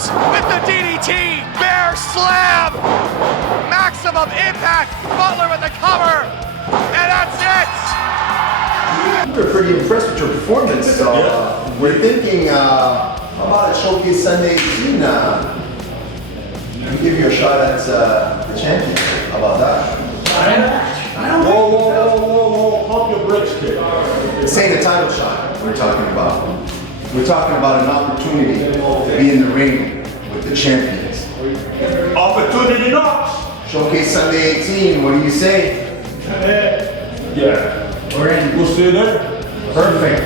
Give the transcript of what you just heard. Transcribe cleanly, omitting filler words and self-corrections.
Andros with the DDT, bear slam, maximum impact, Butler with the cover, and that's it! We're pretty impressed with your performance, so we're thinking, how about a Showcase Sunday 18? We give you a shot at the champion. How about that? Whoa, pump your brakes, kid. This ain't a title shot we're talking about. We're talking about an opportunity to be in the ring with the champions. Opportunity knocks. Showcase Sunday 18, what do you say? Yeah. We'll see you there. Perfect.